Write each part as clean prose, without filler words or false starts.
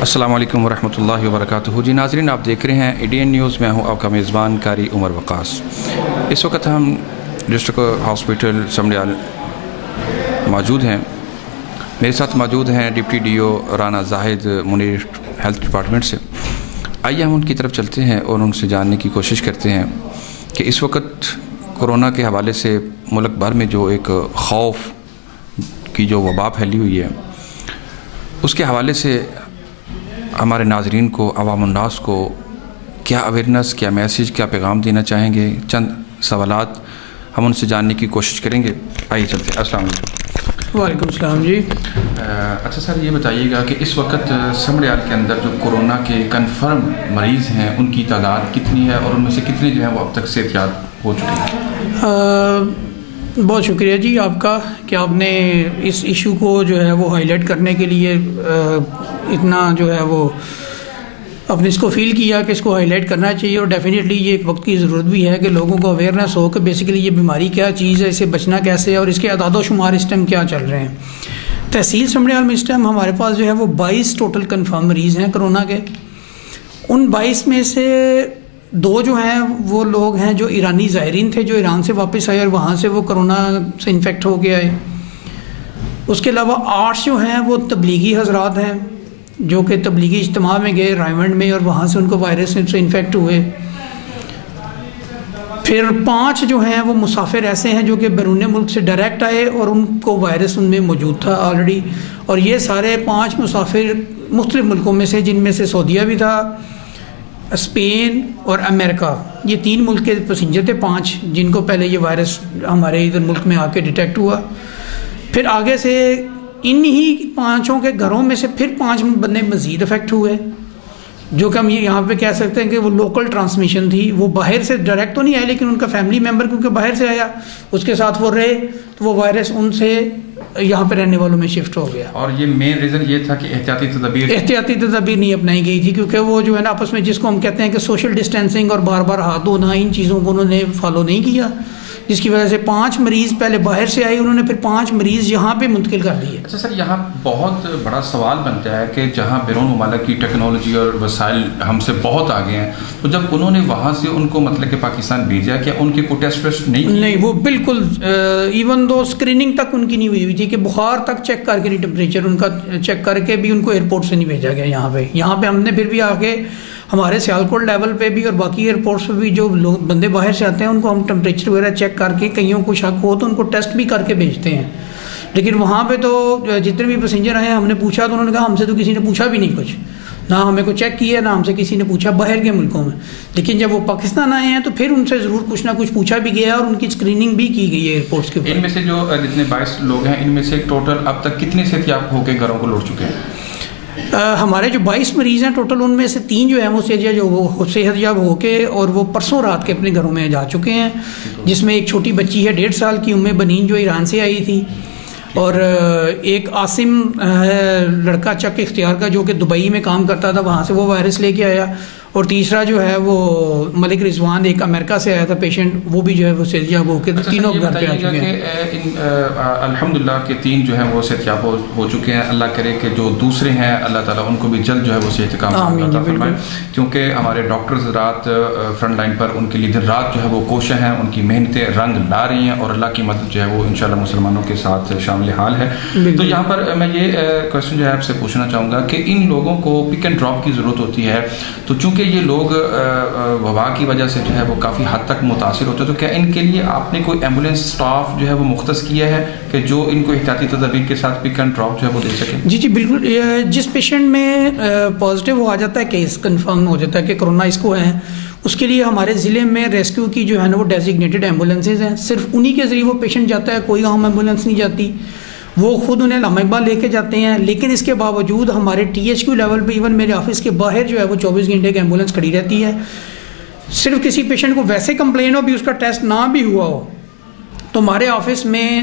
السلام علیکم ورحمۃ اللہ وبرکاتہ. جی ناظرین، آپ دیکھ رہے ہیں ADN نیوز. میں ہوں آپ کا میزبان قاری عمر وقاص. اس وقت ہم ڈسٹرکٹ ہاسپٹل سمڑیال موجود ہیں. میرے ساتھ موجود ہیں deputy DO Rana Zahid Munir health department سے. آئیے ہم ان کی طرف چلتے ہیں اور ان سے جاننے کی کوشش کرتے ہیں کہ اس وقت کورونا کے حوالے سے ملک بھر میں جو ایک خوف کی جو وبا پھیلی ہوئی ہے، اس کے حوالے سے ہمارے ناظرین کو، عوام الناس کو کیا اویئرنیس، کیا میسیج، کیا پیغام دینا چاہیں گے. چند سوالات ہم ان سے جاننے کی کوشش کریں گے. آئیے چلتے ہیں. السلام علیکم. وعلیکم السلام. جی اچھا سر، یہ بتائیے گا کہ اس وقت سمڑیال کے اندر جو کورونا کے کنفرم مریض ہیں ان کی تعداد کتنی ہے اور ان میں سے کتنے جو ہیں وہ اب تک صحت یاب ہو چکے ہیں؟ بہت شکریہ جی آپ کا کہ آپ نے اس ایشو کو جو ہے وہ ہائی لائٹ کرنے کے لیے اتنا جو ہے وہ آپ نے اس کو فیل کیا کہ اس کو ہائی لائٹ کرنا چاہیے. اور ڈیفینیٹلی یہ ایک وقت کی ضرورت بھی ہے کہ لوگوں کو اویئرنیس ہو کہ بیسیکلی یہ بیماری کیا چیز ہے، اس سے بچنا کیسے ہے اور اس کے اعداد و شمار اس ٹائم کیا چل رہے ہیں. تحصیل سمڑیال میں اس ٹائم ہمارے پاس جو ہے وہ 22 ٹوٹل کنفرم مریض ہیں کرونا کے. ان 22 میں سے 2 جو ہیں وہ لوگ ہیں جو ایرانی زائرین تھے، جو ایران سے واپس آئے اور وہاں سے وہ کرونا سے انفیکٹ ہو کے آئے. اس کے علاوہ 8 جو ہیں وہ تبلیغی حضرات ہیں جو کہ تبلیغی اجتماع میں گئے رائمنڈ میں اور وہاں سے ان کو وائرس سے انفیکٹ ہوئے. پھر 5 جو ہیں وہ مسافر ایسے ہیں جو کہ بیرون ملک سے ڈائریکٹ آئے اور ان کو وائرس ان میں موجود تھا آلریڈی. اور یہ سارے 5 مسافر مختلف ملکوں میں سے، جن میں سے سعودیہ بھی تھا، اسپین اور امریکہ، یہ 3 ملک کے پیسنجر تھے 5 جن کو پہلے یہ وائرس ہمارے ادھر ملک میں آ کے ڈیٹیکٹ ہوا. پھر آگے سے انہی 5 کے گھروں میں سے پھر 5 بندے مزید افیکٹ ہوئے، جو کہ ہم یہاں پہ کہہ سکتے ہیں کہ وہ لوکل ٹرانسمیشن تھی. وہ باہر سے ڈائریکٹ تو نہیں آئے لیکن ان کا فیملی ممبر کیونکہ باہر سے آیا، اس کے ساتھ وہ رہے تو وہ وائرس ان سے یہاں پہ رہنے والوں میں شفٹ ہو گیا. اور یہ مین ریزن یہ تھا کہ احتیاطی تدابیر نہیں اپنائی گئی تھی، کیونکہ وہ جو ہے نا آپس میں جس کو ہم کہتے ہیں کہ سوشل ڈسٹینسنگ اور بار بار ہاتھ دھونا، ان چیزوں کو انہوں نے فالو نہیں کیا، جس کی وجہ سے 5 مریض پہلے باہر سے آئے، انہوں نے پھر 5 مریض یہاں پہ منتقل کر دیے. اچھا سر، یہاں بہت بڑا سوال بنتا ہے کہ جہاں بیرون ممالک کی ٹیکنالوجی اور وسائل ہم سے بہت آگے ہیں، تو جب انہوں نے وہاں سے ان کو مطلب کہ پاکستان بھیجا، کیا ان کے کوئی ٹیسٹ ویسٹ نہیں؟ وہ بالکل ایون دو اسکریننگ تک ان کی نہیں ہوئی تھی کہ بخار تک چیک کر کے، ٹمپریچر ان کا چیک کر کے بھی ان کو ایئرپورٹ سے نہیں بھیجا گیا. یہاں پہ ہم نے پھر بھی آ کے ہمارے سیالکوٹ لیول پہ بھی اور باقی ایئرپورٹس پہ بھی جو لوگ بندے باہر سے آتے ہیں ان کو ہم ٹمپریچر وغیرہ چیک کر کے، کئیوں کو شک ہو تو ان کو ٹیسٹ بھی کر کے بھیجتے ہیں. لیکن وہاں پہ تو جتنے بھی پیسنجر آئے ہم نے پوچھا تو انہوں نے کہا ہم سے تو کسی نے پوچھا بھی نہیں کچھ، نہ ہمیں کو چیک کیا، نہ ہم سے کسی نے پوچھا باہر کے ملکوں میں. لیکن جب وہ پاکستان آئے ہیں تو پھر ان سے ضرور کچھ نہ کچھ پوچھا بھی گیا اور ان کی اسکریننگ بھی کی گئی ہے ایئرپورٹس کے اوپر. ان میں سے جو جتنے 22 لوگ ہیں، ان میں سے ٹوٹل اب تک کتنے صحت یاب ہو کے گھروں کو لوٹ چکے ہیں؟ ہمارے جو 22 مریض ہیں ٹوٹل، ان میں سے 3 جو ہیں وہ صحت یاب ہو کے اور وہ پرسوں رات کے اپنے گھروں میں جا چکے ہیں، جس میں ایک چھوٹی بچی ہے 1.5 سال کی بنین جو ایران سے آئی تھی، اور ایک عاصم ہے لڑکا چک اختیار کا جو کہ دبئی میں کام کرتا تھا، وہاں سے وہ وائرس لے کے آیا. اور تیسرا جو ہے وہ ملک رضوان ایک امریکہ سے آیا تھا پیشنٹ، وہ بھی جو ہے وہ صحت یاب ہو کے تینوں گھر پہ آ چکے ہیں. الحمدللہ کہ 3 جو ہیں وہ صحت یاب ہو چکے ہیں. اللہ کرے کہ جو دوسرے ہیں اللہ تعالیٰ ان کو بھی جلد جو ہے وہ صحت کام عطا فرمائے، کیونکہ ہمارے ڈاکٹرز رات فرنٹ لائن پر ان کے لیے دن رات جو ہے وہ کوشاں ہیں، ان کی محنتیں رنگ لا رہی ہیں اور اللہ کی مدد جو ہے وہ انشاءاللہ مسلمانوں کے ساتھ شامل حال ہے. تو یہاں پر میں یہ کویسچن جو ہے آپ سے پوچھنا چاہوں گا کہ ان لوگوں کو پک اینڈ ڈراپ کی ضرورت ہوتی ہے، تو چونکہ یہ لوگ وبا کی وجہ سے جو ہے وہ کافی حد تک متاثر ہوتے ہیں، تو کیا ان کے لیے آپ نے کوئی ایمبولینس سٹاف جو ہے وہ مختص کیا ہے کہ جو ان کو احتیاطی تدابیر کے ساتھ پک اینڈ ڈراپ جو ہے وہ دے سکے؟ جی بالکل. جس پیشنٹ میں پازیٹیو آ جاتا ہے، کیس کنفرم ہو جاتا ہے کہ کرونا اس کو ہے، اس کے لیے ہمارے ضلع میں ریسکیو کی جو ہے نا وہ ڈیزگنیٹڈ ایمبولینسز ہیں. صرف انہی کے ذریعے وہ پیشنٹ جاتا ہے، کوئی عام ایمبولینس نہیں جاتی، وہ خود انہیں علامہ اقبال لے کے جاتے ہیں. لیکن اس کے باوجود ہمارے THQ لیول پہ ایون میرے آفس کے باہر جو ہے وہ 24 گھنٹے کی ایمبولینس کھڑی رہتی ہے. صرف کسی پیشنٹ کو ویسے کمپلین ہو بھی، اس کا ٹیسٹ نہ بھی ہوا ہو، تو ہمارے آفس میں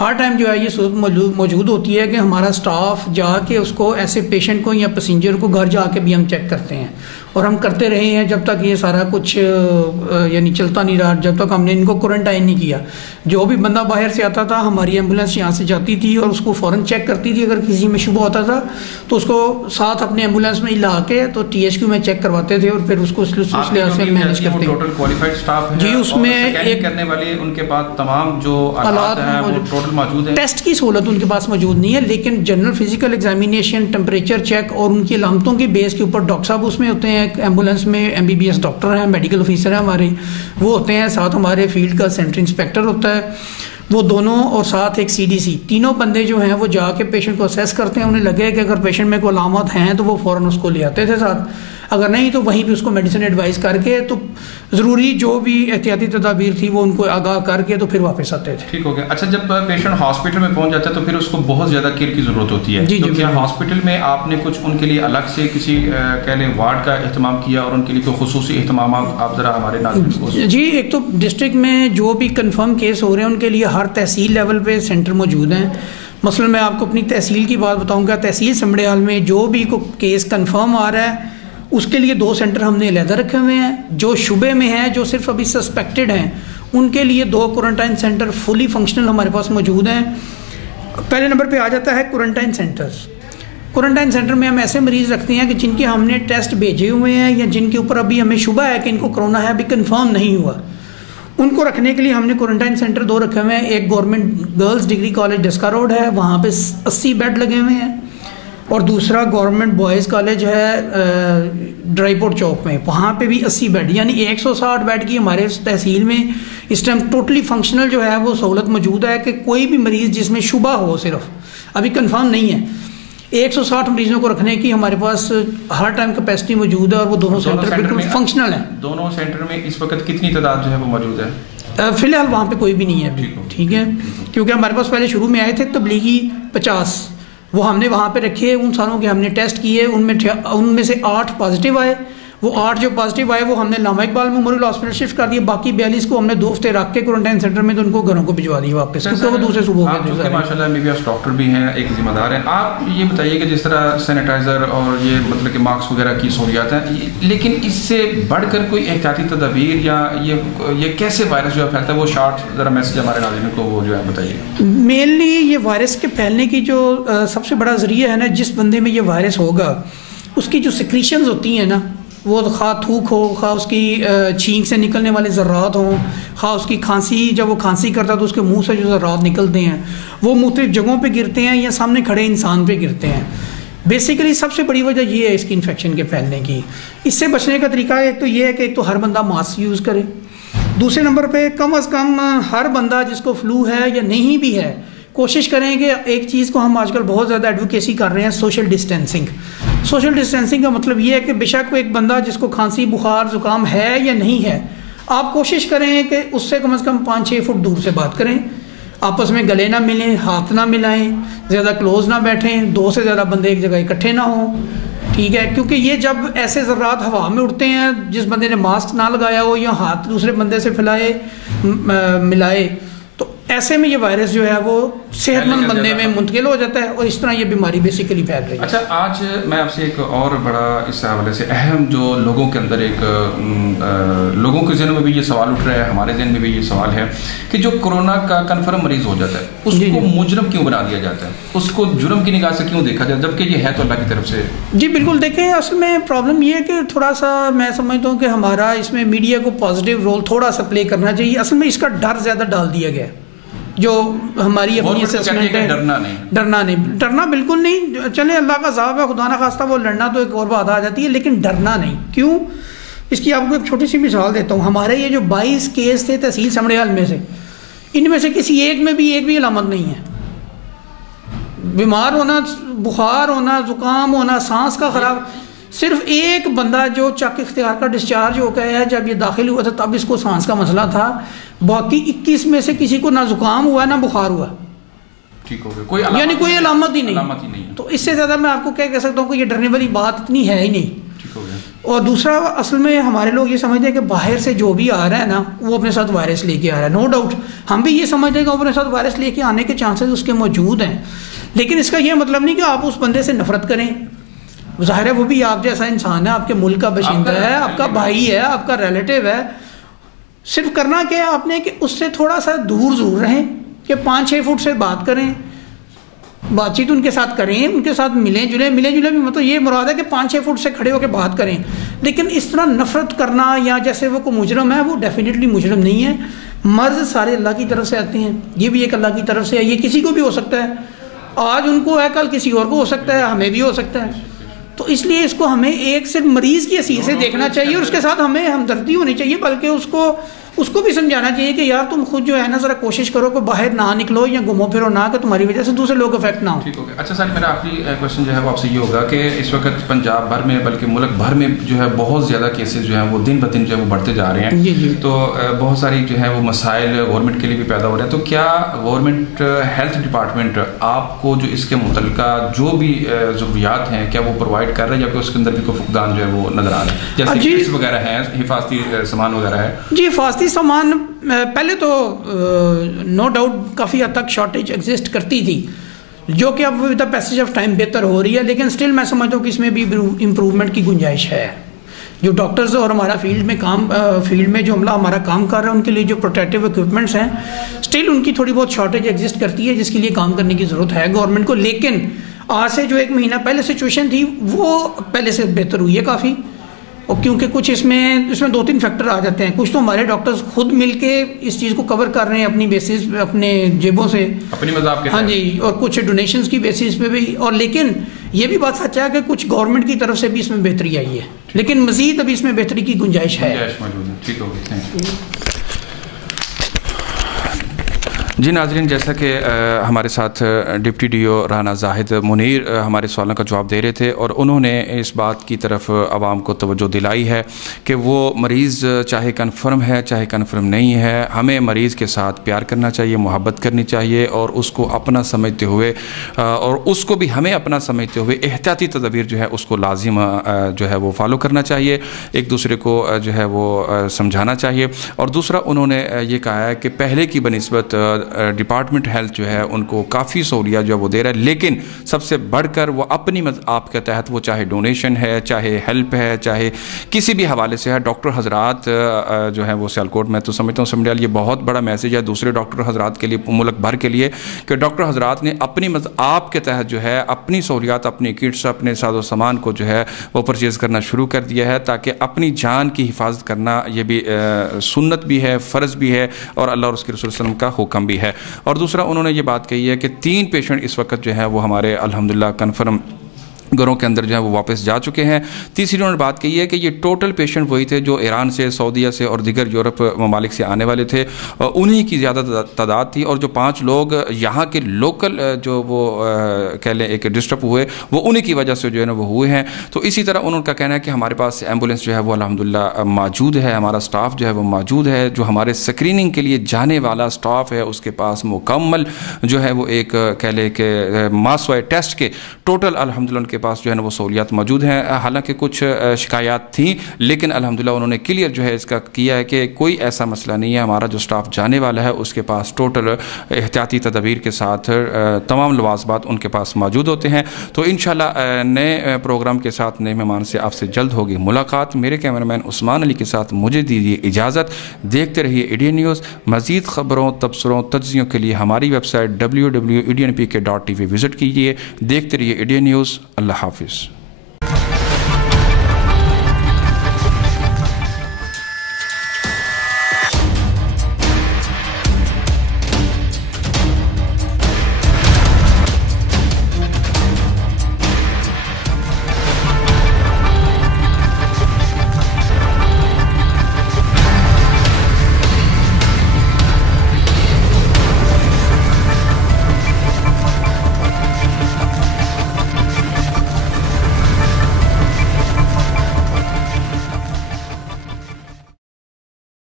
ہر ٹائم جو ہے یہ صورت موجود ہوتی ہے کہ ہمارا سٹاف جا کے اس کو ایسے پیشنٹ کو یا پیسنجر کو گھر جا کے بھی ہم چیک کرتے ہیں. اور ہم کرتے رہے ہیں جب تک یہ سارا کچھ یعنی چلتا نہیں رہا، جب تک ہم نے ان کو کوارنٹائن نہیں کیا. جو بھی بندہ باہر سے آتا تھا ہماری ایمبولینس یہاں سے جاتی تھی اور اس کو فوراً چیک کرتی تھی. اگر کسی میں شبہ ہوتا تھا تو اس کو ساتھ اپنے ایمبولینس میں لا کے تو THQ میں چیک کرواتے تھے اور پھر اس کو اس لحاظ سے مینیج کرتے ہیں. ٹوٹل کوالیفائڈ سٹاف ہے جی، اس میں ایک کرنے والے ان کے پاس تمام جو آلات ہیں وہ ٹوٹل موجود ہیں. ٹیسٹ کی سہولت ان کے پاس موجود نہیں ہے، لیکن general physical examination, temperature check اور ان کی علامتوں کی بیس کے اوپر ڈاکٹر صاحب اس میں ہوتے ہیں. ایمبولینس میں MBBS ڈاکٹر ہیں، میڈیکل آفیسر ہیں ہمارے، وہ ہوتے ہیں. ساتھ ہمارے فیلڈ کا سینٹر انسپیکٹر ہوتا ہے، وہ دونوں، اور ساتھ ایک CDC. تینوں بندے جو ہیں وہ جا کے پیشنٹ کو اسیس کرتے ہیں. انہیں لگے کہ اگر پیشنٹ میں کوئی علامات ہیں تو وہ فوراً اس کو لے آتے تھے ساتھ، اگر نہیں تو وہیں پہ اس کو میڈیسن ایڈوائز کر کے تو ضروری جو بھی احتیاطی تدابیر تھی وہ ان کو آگاہ کر کے تو پھر واپس آتے تھے. ٹھیک ہو گیا. اچھا، جب پیشنٹ ہاسپٹل میں پہنچ جاتا ہے تو پھر اس کو بہت زیادہ کیئر کی ضرورت ہوتی ہے. جی جی. کیا ہاسپٹل میں آپ نے کچھ ان کے لیے الگ سے کسی کہہ لیں وارڈ کا اہتمام کیا اور ان کے لیے کوئی خصوصی اہتمامات آپ ذرا ہمارے ناظرین کو؟ جی، ایک تو ڈسٹرکٹ میں جو بھی کنفرم کیس ہو رہے ہیں ان کے لیے ہر تحصیل لیول پہ سینٹر موجود ہیں. مثلا میں آپ کو اپنی تحصیل کی بات بتاؤں گا. تحصیل سمڑیال میں جو بھی کوئی کیس کنفرم آ رہا ہے اس کے لیے 2 سینٹر ہم نے علیحدہ رکھے ہوئے ہیں. جو شبے میں ہیں، جو صرف ابھی سسپیکٹڈ ہیں، ان کے لیے 2 کوارنٹائن سینٹر فلی فنکشنل ہمارے پاس موجود ہیں. پہلے نمبر پہ آ جاتا ہے کوارنٹائن سینٹرز. کوارنٹائن سینٹر میں ہم ایسے مریض رکھتے ہیں کہ جن کے ہم نے ٹیسٹ بھیجے ہوئے ہیں یا جن کے اوپر ابھی ہمیں شبہ ہے کہ ان کو کرونا ہے، ابھی کنفرم نہیں ہوا. ان کو رکھنے کے لیے ہم نے کوارنٹائن سینٹر 2 رکھے ہوئے ہیں. ایک government girls degree college Daska road ہے، وہاں پہ 80 بیڈ لگے ہوئے ہیں. اور دوسرا گورنمنٹ بوائز کالج ہے ڈرائی پورٹ چوک میں، وہاں پہ بھی 80 بیڈ، یعنی 160 بیڈ کی ہمارے تحصیل میں اس ٹائم ٹوٹلی فنکشنل جو ہے وہ سہولت موجود ہے کہ کوئی بھی مریض جس میں شبہ ہو، صرف ابھی کنفرم نہیں ہے، 160 مریضوں کو رکھنے کی ہمارے پاس ہر ٹائم کیپیسٹی موجود ہے. اور وہ دونوں سینٹر بالکل فنکشنل ہیں. دونوں سینٹر میں اس وقت کتنی تعداد جو ہے وہ موجود ہے؟ فی الحال وہاں پہ کوئی بھی نہیں ہے ابھی. ٹھیک ہے، کیونکہ ہمارے پاس پہلے شروع میں آئے تھے تبلیغی 50، وہ ہم نے وہاں پہ رکھے. ان سالوں کے ہم نے ٹیسٹ کیے، ان میں سے 8 پازیٹیو آئے. وہ 8 جو پازیٹیو آئے وہ ہم نے علامہ اقبال میموریل ہاسپٹل شفٹ کر دیے. باقی 42 کو ہم نے 2 ہفتے رکھ کے کوارنٹائن سینٹر میں تو ان کو گھروں کو بھجوا دیے واپس، کیونکہ وہ دوسرے صوبوں میں. ماشاءاللہ MBBS ڈاکٹر بھی ہیں، ایک ذمہ دار ہیں. آپ یہ بتائیے کہ جس طرح سینیٹائزر اور یہ مطلب کہ ماسک وغیرہ کی سہولیات ہیں، لیکن اس سے بڑھ کر کوئی احتیاطی تدابیر یا یہ کیسے وائرس جو ہے پھیلتا ہے، وہ شارٹ ذرا میسج ہمارے ناظرین کو وہ جو ہے بتائیے. مینلی یہ وائرس کے پھیلنے کی جو سب سے بڑا ذریعہ ہے نا، جس بندے میں یہ وائرس ہوگا اس کی جو سیکریشنز ہوتی ہیں نا، وہ خواہ تھوک ہو، خواہ اس کی چھینک سے نکلنے والے ذرات ہوں، خواہ اس کی کھانسی، جب وہ کھانسی کرتا ہے تو اس کے منہ سے جو ذرات نکلتے ہیں وہ مختلف جگہوں پہ گرتے ہیں یا سامنے کھڑے انسان پہ گرتے ہیں. بیسیکلی سب سے بڑی وجہ یہ ہے اس کی انفیکشن کے پھیلنے کی. اس سے بچنے کا طریقہ ایک تو یہ ہے کہ ایک تو ہر بندہ ماسک یوز کرے. دوسرے نمبر پہ کم از کم ہر بندہ جس کو فلو ہے یا نہیں بھی ہے، کوشش کریں کہ ایک چیز کو ہم آج کل بہت زیادہ ایڈوکیسی کر رہے ہیں، سوشل ڈسٹینسنگ. سوشل ڈسٹینسنگ کا مطلب یہ ہے کہ بے شک ایک بندہ جس کو کھانسی بخار زکام ہے یا نہیں ہے، آپ کوشش کریں کہ اس سے کم از کم 5-6 فٹ دور سے بات کریں، آپس میں گلے نہ ملیں، ہاتھ نہ ملائیں، زیادہ کلوز نہ بیٹھیں، 2 سے زیادہ بندے ایک جگہ اکٹھے نہ ہوں. ٹھیک ہے، کیونکہ یہ جب ایسے ذرات ہوا میں اڑتے ہیں، جس بندے نے ماسک نہ لگایا ہو یا ہاتھ دوسرے بندے سے ملائے، تو ایسے میں یہ وائرس جو ہے وہ صحت مند بندے میں منتقل ہو جاتا ہے اور اس طرح یہ بیماری بیسیکلی پھیل رہی ہے. اچھا، آج میں آپ سے ایک اور بڑا اس حوالے سے اہم جو لوگوں کے اندر ایک لوگوں کے ذہن میں بھی یہ سوال اٹھ رہا ہے، ہمارے ذہن میں بھی یہ سوال ہے کہ جو کورونا کا کنفرم مریض ہو جاتا ہے اس کو مجرم کیوں بنا دیا جاتا ہے، اس کو جرم کی نگاہ سے کیوں دیکھا جاتا ہے، جبکہ یہ ہے تو اللہ کی طرف سے. جی بالکل. دیکھیں، اصل میں پرابلم یہ ہے کہ تھوڑا سا میں سمجھتا ہوں کہ ہمارا اس میں میڈیا کو پازیٹیو رول تھوڑا سا پلے کرنا چاہیے. اصل میں اس کا ڈر زیادہ ڈال دیا گیا، جو ہماری اپنی اسسمنٹ ہے. ڈرنا بالکل نہیں. چلے اللہ کا عذاب ہے، خدا نہ خواستہ وہ لڑنا تو ایک اور بات آ جاتی ہے، لیکن ڈرنا نہیں. کیوں؟ اس کی آپ کو ایک چھوٹی سی مثال دیتا ہوں. ہمارے یہ جو 22 کیس تھے تحصیل سمڑیال میں سے، ان میں سے کسی ایک میں بھی ایک بھی علامت نہیں ہے. بیمار ہونا، بخار ہونا، زکام ہونا، سانس کا خراب، صرف ایک بندہ جو چک اختیار کا ڈسچارج ہو گیا ہے، جب یہ داخل ہوا تھا تب اس کو سانس کا مسئلہ تھا. باقی 21 میں سے کسی کو نہ زکام ہوا نہ بخار ہوا، ٹھیک ہو گیا، یعنی کوئی علامت ہی نہیں. تو اس سے زیادہ میں آپ کو کیا کہہ سکتا ہوں کہ یہ ڈرنے والی بات اتنی ہے ہی نہیں. اور دوسرا، اصل میں ہمارے لوگ یہ سمجھتے ہیں کہ باہر سے جو بھی آ رہا ہے نا وہ اپنے ساتھ وائرس لے کے آ رہا ہے. نو ڈاؤٹ ہم بھی یہ سمجھتے ہیں کہ اپنے ساتھ وائرس لے کے آنے کے چانسز اس کے موجود ہیں، لیکن اس کا یہ مطلب نہیں کہ آپ اس بندے سے نفرت کریں، ظاہر ہے وہ بھی آپ جیسا انسان ہے, آپ کے ملک کا باشندہ ہے, آپ کا بھائی ہے, آپ کا ریلیٹیو ہے. صرف کرنا کیا ہے آپ نے کہ اس سے تھوڑا سا دور ضرور رہیں, کہ 5-6 فٹ سے بات کریں, بات چیت ان کے ساتھ کریں, ان کے ساتھ ملیں جلیں بھی مطلب یہ مراد ہے کہ 5-6 فٹ سے کھڑے ہو کے بات کریں. لیکن اس طرح نفرت کرنا یا جیسے وہ کوئی مجرم ہے, وہ ڈیفینیٹلی مجرم نہیں ہے. مرض سارے اللہ کی طرف سے آتے ہیں, یہ بھی ایک اللہ کی طرف سے ہے, یہ کسی کو بھی ہو سکتا ہے, آج ان کو ہے کل کسی اور کو ہو سکتا ہے, ہمیں بھی ہو سکتا ہے. تو اس لیے اس کو ہمیں ایک صرف مریض کی حیثیت سے دیکھنا چاہیے, اور اس کے ساتھ ہمیں ہمدردی ہونی چاہیے, بلکہ اس کو بھی سمجھانا چاہیے کہ یار تم خود جو ہے نا ذرا کوشش کرو کہ باہر نہ نکلو یا گھومو پھرو نہ, کہ تمہاری وجہ سے دوسرے لوگ افیکٹ نہ ہو. ٹھیک ہو گیا. اچھا سر, میرا آخری کوشچن جو ہے وہ آپ سے یہ ہوگا کہ اس وقت پنجاب بھر میں بلکہ ملک بھر میں جو ہے بہت زیادہ کیسز جو ہیں وہ دن بدن جو ہے وہ بڑھتے جا رہے ہیں. جی. تو بہت ساری جو ہے وہ مسائل گورنمنٹ کے لیے بھی پیدا ہو رہے ہیں. تو کیا گورنمنٹ ہیلتھ ڈپارٹمنٹ آپ کو جو اس کے متعلقہ جو بھی ضروریات ہیں کیا وہ پرووائڈ کر رہے ہیں, یا کہ اس کے اندر بھی کوئی فقدان جو ہے وہ نظر آ رہا ہے, جیسے کٹس وغیرہ ہیں, حفاظتی سامان وغیرہ ہے؟ جی, حفاظتی سامان پہلے تو نو ڈاؤٹ کافی حد تک شارٹیج ایگزسٹ کرتی تھی, جو کہ اب with the passage of time بہتر ہو رہی ہے. لیکن اسٹل میں سمجھتا ہوں کہ اس میں بھی امپروومنٹ کی گنجائش ہے. جو ڈاکٹرز اور ہمارا فیلڈ میں جو عملہ ہمارا کام کر رہا ہے, ان کے لیے جو پروٹیکٹیو اکوپمنٹس ہیں, اسٹل ان کی تھوڑی بہت شارٹیج ایگزسٹ کرتی ہے, جس کے لیے کام کرنے کی ضرورت ہے گورنمنٹ کو. لیکن آج سے جو 1 مہینہ پہلے سچویشن تھی وہ پہلے سے بہتر ہوئی ہے کافی. اور کیونکہ کچھ اس میں 2-3 فیکٹر آ جاتے ہیں. کچھ تو ہمارے ڈاکٹرز خود مل کے اس چیز کو کور کر رہے ہیں اپنی بیسس, اپنے جیبوں سے, اپنی مذاق کے, ہاں جی, اور کچھ ڈونیشنز کی بیسس پہ بھی. اور لیکن یہ بھی بات سچ ہے کہ کچھ گورنمنٹ کی طرف سے بھی اس میں بہتری آئی ہے, لیکن مزید ابھی اس میں بہتری کی گنجائش ہے. ٹھیک ہوگی. جی ناظرین, جیسا کہ ہمارے ساتھ ڈپٹی ڈی او رانا زاہد منیر ہمارے سوالوں کا جواب دے رہے تھے, اور انہوں نے اس بات کی طرف عوام کو توجہ دلائی ہے کہ وہ مریض چاہے کنفرم ہے چاہے کنفرم نہیں ہے, ہمیں مریض کے ساتھ پیار کرنا چاہیے, محبت کرنی چاہیے, اور اس کو اپنا سمجھتے ہوئے اور اس کو بھی ہمیں اپنا سمجھتے ہوئے احتیاطی تدابیر جو ہے اس کو لازم جو ہے وہ فالو کرنا چاہیے, ایک دوسرے کو جو ہے وہ سمجھانا چاہیے. اور دوسرا انہوں نے یہ کہا ہے کہ پہلے کی بنسبت ڈپارٹمنٹ ہیلتھ جو ہے ان کو کافی سہولیات جو ہے وہ دے رہا ہے, لیکن سب سے بڑھ کر وہ اپنی آپ کے تحت, وہ چاہے ڈونیشن ہے, چاہے ہیلپ ہے, چاہے کسی بھی حوالے سے ہے, ڈاکٹر حضرات جو ہے وہ سیالکوٹ میں تو سمجھتا ہوں سمڈیال یہ بہت بڑا میسیج ہے دوسرے ڈاکٹر حضرات کے لیے, ملک بھر کے لیے, کہ ڈاکٹر حضرات نے اپنی آپ کے تحت جو ہے اپنی سہولیات, اپنی کٹس, اپنے ساز و سامان کو جو ہے وہ پرچیز کرنا شروع کر دیا ہے, تاکہ اپنی جان کی حفاظت کرنا یہ بھی سنت بھی ہے, فرض بھی ہے, اور اللہ اور اس کے رسول صلی اللہ علیہ وسلم کا حکم بھی ہے. اور دوسرا انہوں نے یہ بات کہی ہے کہ 3 پیشنٹ اس وقت جو ہے وہ ہمارے الحمدللہ کنفرم گھروں کے اندر جو ہے وہ واپس جا چکے ہیں. تیسری انہوں نے بات کہی ہے کہ یہ ٹوٹل پیشنٹ وہی تھے جو ایران سے, سعودیہ سے اور دیگر یورپ ممالک سے آنے والے تھے, انہی کی زیادہ تعداد تھی, اور جو 5 لوگ یہاں کے لوکل جو وہ کہہ لیں ایک ڈسٹرب ہوئے, وہ انہی کی وجہ سے جو ہے نا وہ ہوئے ہیں. تو اسی طرح انہوں کا کہنا ہے کہ ہمارے پاس ایمبولینس جو ہے وہ الحمدللہ موجود ہے, ہمارا سٹاف جو ہے وہ موجود ہے, جو ہمارے اسکریننگ کے لیے جانے والا سٹاف ہے اس کے پاس مکمل جو ہے وہ ایک کہہ لیں کہ ماس وائے ٹیسٹ کے ٹوٹل الحمدللہ ان کے پاس جو ہے نا وہ سہولیات موجود ہیں. حالانکہ کچھ شکایات تھیں, لیکن الحمدللہ انہوں نے کلیئر جو ہے اس کا کیا ہے کہ کوئی ایسا مسئلہ نہیں ہے, ہمارا جو سٹاف جانے والا ہے اس کے پاس ٹوٹل احتیاطی تدابیر کے ساتھ تمام لوازمات ان کے پاس موجود ہوتے ہیں. تو انشاءاللہ نئے پروگرام کے ساتھ, نئے مہمان سے آپ سے جلد ہوگی ملاقات. میرے کیمرامین عثمان علی کے ساتھ مجھے دیجیے اجازت. دیکھتے رہیے ایڈین نیوز. مزید خبروں, تبصروں, تجزیوں کے لیے ہماری ویب سائٹ www.ednpk.tv وزٹ کیجیے. دیکھتے رہیے ایڈین نیوز. اللہ حافظ.